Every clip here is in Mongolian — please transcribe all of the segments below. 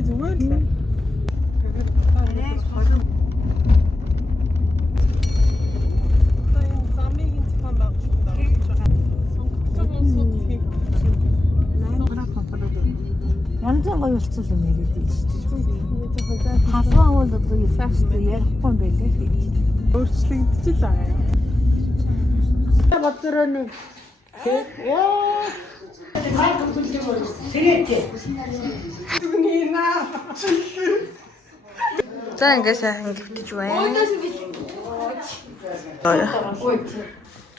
Тэгээ зүгээр л. Замын зохион байгуулалтад орж байгаа. Сонгогдсон улсууд хийх. Янзын гоё болцсон юм яриад байна шүү дээ. Халуун бол одоо яахгүй ярихгүй юм байлээ гэж. Өөрчлөгдөж л байгаа юм. Бодрооны. Яа. Сэрээтэй. За ингээ сайхан гівтэж байна.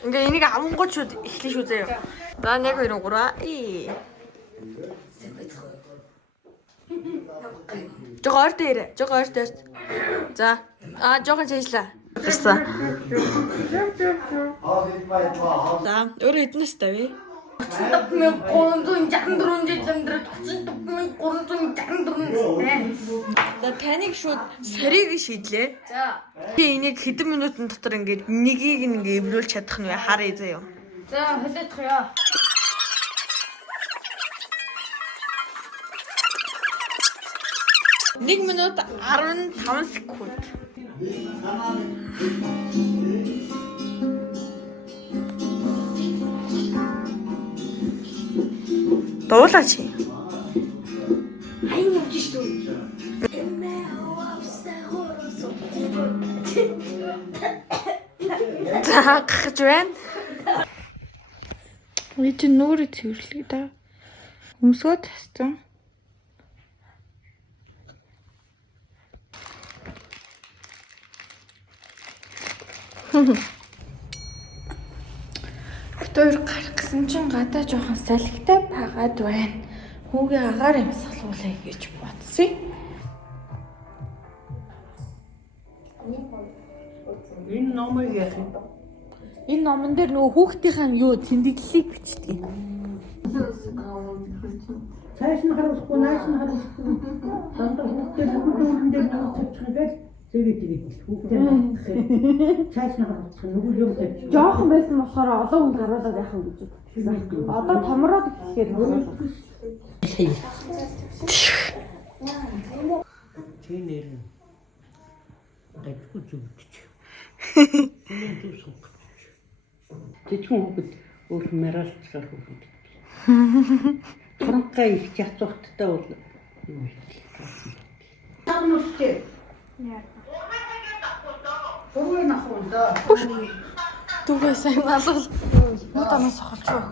Ингээ энийг амгууд шууд эхлэх шүү заяа. За 1 2 3. Жог ойр дээр. За. Жоохон чийслээ. Гэрсэн. За, өөрөө эднээс тавь. 364 За таныг шууд сарыг шийдлээ. За. Би энийг хэдэн минутын дотор ингээд нэгийг ингээ эвлүүлж чадах нь вэ? Харъя заяа. За, хэлээдхьё. 1 минут 15 секунд. Дуулаач. Айн явж шүү. За гахж байна. Үгүй чи нүрэ цэвэрлэе да. Өмсгөө тасцсан. Хоёр гарах гэсэн чинь гадаа жоохон салхитай байгаад байна. Хүүгээ агаар юм салгуулъя гэж бодсон. Энэ номыг яах юм бэ? Энэ номон дээр нөгөө хүүхдийн юу тэмдэглэлийг бичдэг. Цааш нь харуулахгүй, нааш нь харуулахгүй. Дандаа хүүхдээ бүгд дээр нууц тавьчих юм байл. Тэгээд хүүхдээ цааш нь харуулчих нөгөө юм тавьчих. Жоохон байсан болохоор олон хүнд харуулаад яах юм гэж бодсон. Одоо томроод гэхээр Чи нэр нь гайгүй зүгдчих. Энэ зүсгэх. Тэтгэн хүүхэд өөр мэралцгаар хүүхэд. Транхаа их чацвахттай бол юу вэ? Тарнустэй. Яа. Өөрөө нахуунда. Түгээ сайн алгал. Мутанаас сохолч юу.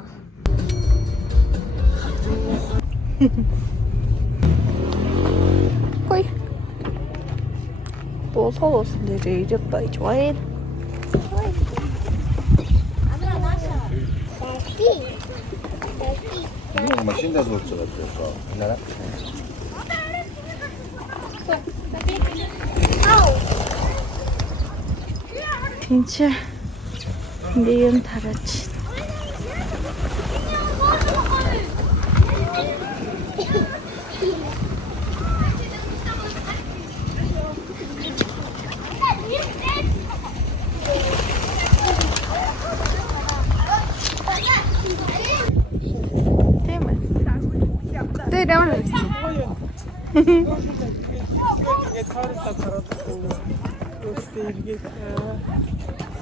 Ой. Болоос нэрээ ирэх байж байна. Машина зурж байгаа даа. Нара. Тинчээ. Нэм тараач.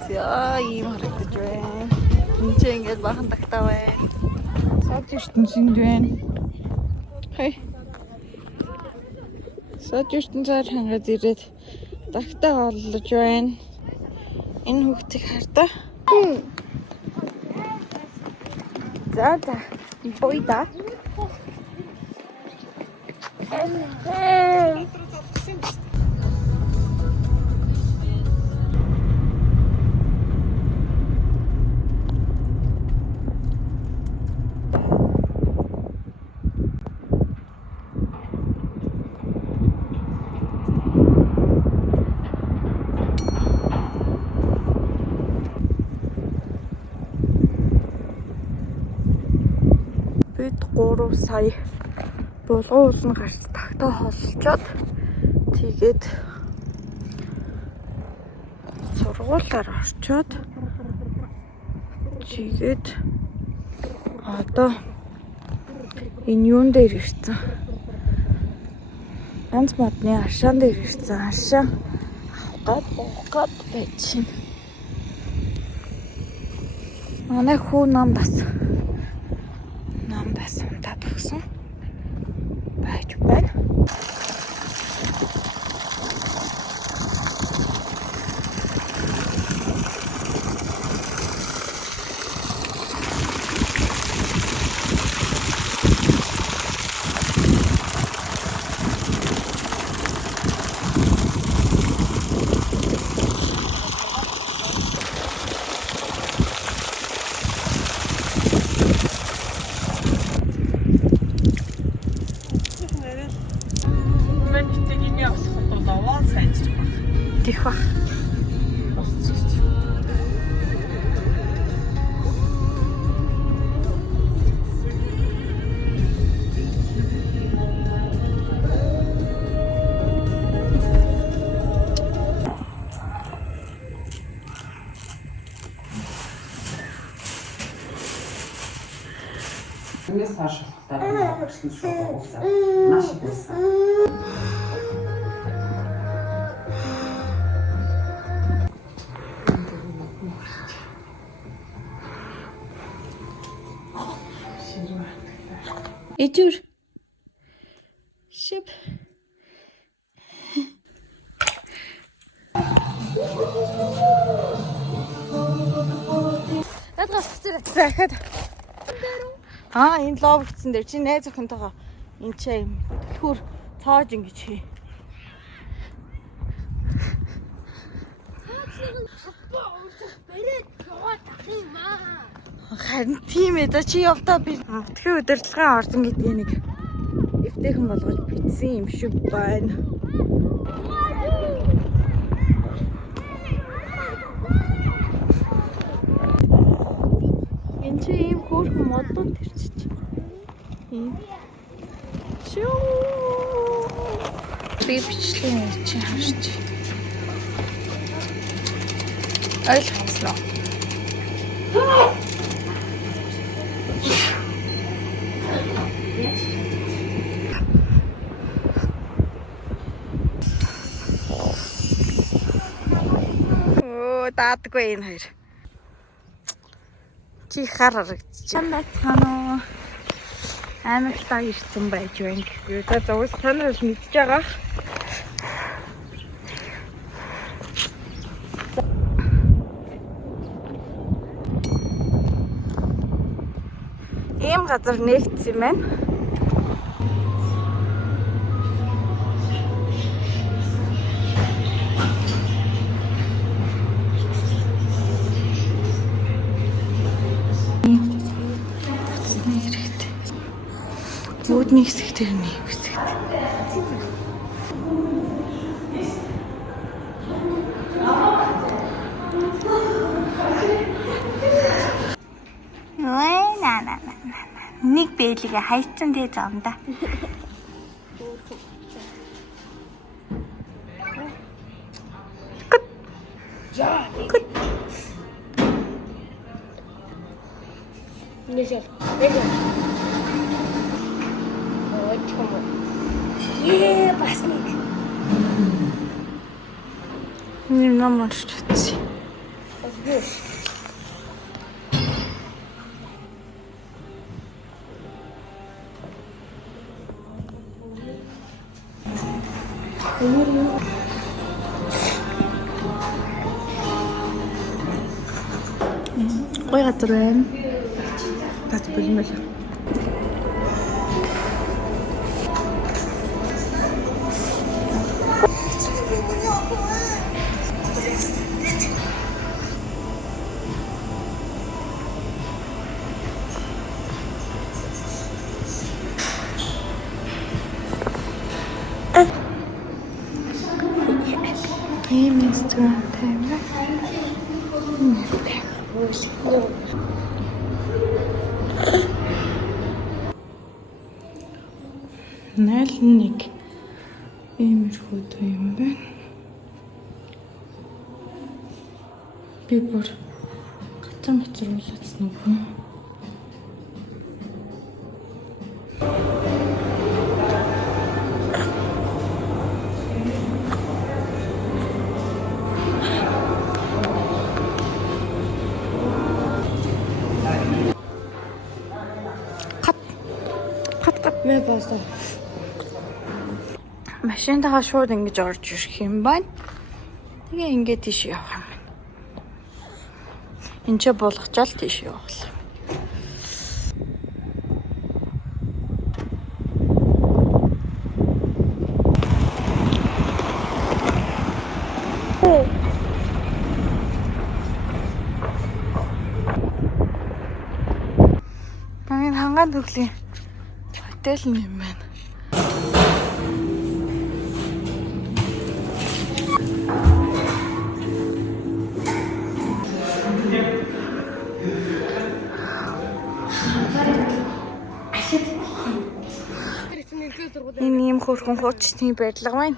Яа, ийм харагдаж байна. Энд чинь ингээд бахан тагтаа байна. Саад ертөнцөнд байна. Хай. Саад ертөнцөөр хангад ирээд тагтаа олж байна. Энэ хүүхдийг хардаа. За. Бойда. Бид 3 сая булган ус нь гарч тагтаа холчоод тэгээд сургуулаар орчоод чигээд одоо энэ юун дээр ирсэн. Ганц модны ашаан дээр ирсэн. Ашаан авах гад байж байна. Манай хүү нам бас унтаад өгсөн. Байж байна. Тих бах. Мне Саша второй пришли, что покупца. Наши пицца. Эдүр. Шип. Захад. Энэ лоо бичсэн дээр чи найз охинтойгоо энэ ч юм түр цааж ингэж хий. Харин тийм ээ да чи явдаа би тэгэхээр удирдлагын ордон гэдгийг нэг эвтэйхэн болгож бичсэн юм шиг байна. Энэ чи ийм хөөрхөн модууд төрчих. Ийм. Шүү. Би бичлээ чи харж. Ойлголцлоо. Даадгүй энэ хоёр. Чи хар харагдчих. Байцгаана уу? Амар таа ирсэн байж байна гэхгүй. За зовс танаар л мэдж байгаа. Ийм газар нэгдсэн юм байна. Үүдний хэсэг дээр нэг хэсэг. Нэг бэлгээ хайцсан дээ замда. Нээшэл. Бас нэг. Намайг шүтсэн. Бас Гоё газар байна. Тат бэлмэл. Ийм Instagram таймер. Найл нэг иймэрхүү юм байна. Би бүр гацар болчихсон уу? Мэ босоо. Машинтайгаа шууд ингэж орж ирэх юм байна. Тэгээ ингээд тийш явах юм. Энд ч болгочаал тийш явах. Манай хангаан төглийн хотел юм байна. Энэ юм хөрхөн хуучны барилга байна.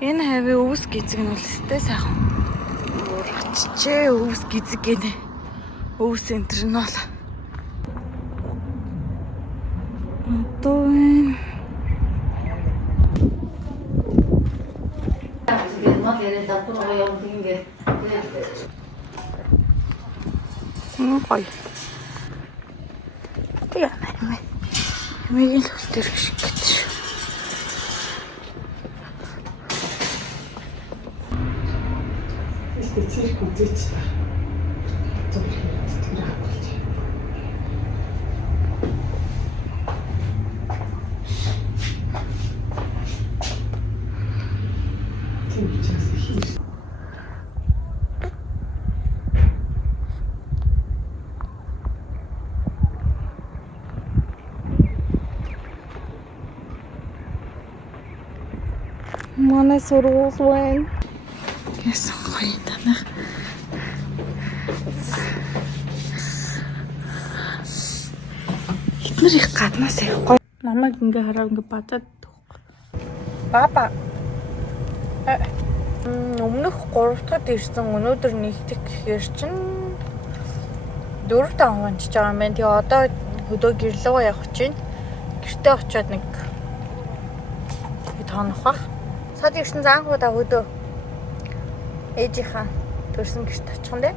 Энэ хавийн өвс гизэг нь үлстэй сайхан. Урагччээ өвс гизэг гэнэ. Өвс центр нь бол. Одоо энэ гоё. Тэгээ нэ. Мэгэн л үлдэр шиг гэж. Este circo dici. Манай сургууль байна. Яасан гоё танах. Эднэр их гаднаас их гоё. Намайг ингээ хараа ингээ бадаад. Баба. Өмнөх 3 дахьад ирсэн өнөөдөр нэгдэх гэхээр чинь 4-5 хоног ч байгаа юм байна. Тэгээ одоо хөдөө гэрлөө явах чинь гэртээ очиод нэг тонох бах. Сад ирсэн заанхуудаа хөдөө ээжийнхаа төрсөн гэрт очих юм дээ.